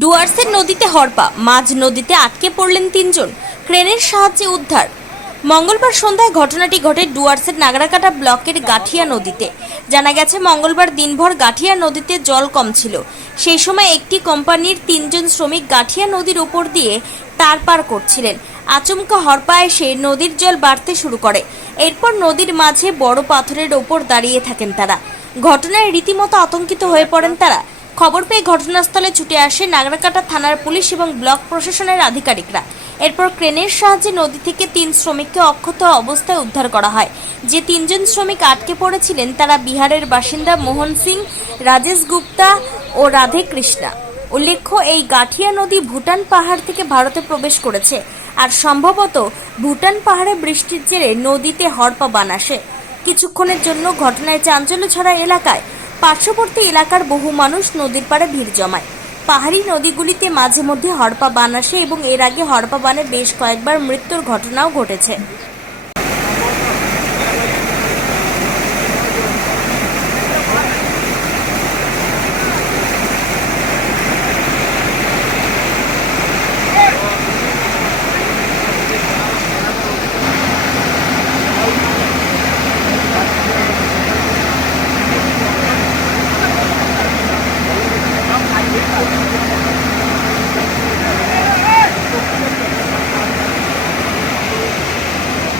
ডুয়ার্সের নদীতে হরপা, মাঝ নদীতে আটকে পড়লেন তিনজন, ক্রেনের সাহায্যে উদ্ধার। মঙ্গলবার সন্ধ্যায় ঘটনাটি ঘটে ডুয়ার্সের নাগরাকাটা ব্লকের গাঠিয়া নদীতে। জানা গেছে, মঙ্গলবার দিনভর গাঠিয়া নদীতে জল কম ছিল। সেই সময় একটি কোম্পানির তিনজন শ্রমিক গাঠিয়া নদীর ওপর দিয়ে তার পার করছিলেন। আচমকা হরপা এসে নদীর জল বাড়তে শুরু করে। এরপর নদীর মাঝে বড় পাথরের ওপর দাঁড়িয়ে থাকেন তারা। ঘটনায় রীতিমতো আতঙ্কিত হয়ে পড়েন তারা। খবর পেয়ে ঘটনাস্থলে ছুটে আসে নাগরাকাটা থানার পুলিশ এবং ব্লক প্রশাসনের আধিকারিকরা। এরপর ক্রেনের সাহায্যে নদী থেকে তিন শ্রমিককে অক্ষত অবস্থায় উদ্ধার করা হয়। যে তিনজন শ্রমিক আটকে পড়েছিলেন তারা বিহারের বাসিন্দা মোহন সিং, রাজেশ গুপ্তা ও রাধে কৃষ্ণা। উল্লেখ্য, এই গাঠিয়া নদী ভুটান পাহাড় থেকে ভারতে প্রবেশ করেছে আর সম্ভবত ভুটান পাহাড়ে বৃষ্টির জেরে নদীতে হরপা বান আসে। কিছুক্ষণের জন্য ঘটনায় চাঞ্চল্য ছড়া এলাকায় পার্শ্ববর্তী এলাকার বহু মানুষ নদীর পাড়ে ভিড় জমায়। পাহাড়ি নদীগুলিতে মাঝে মধ্যে হরপা বান আসে এবং এর আগে হরপা বানে বেশ কয়েকবার মৃত্যুর ঘটনাও ঘটেছে।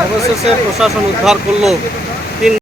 অবশেষে প্রশাসন উদ্ধার করলো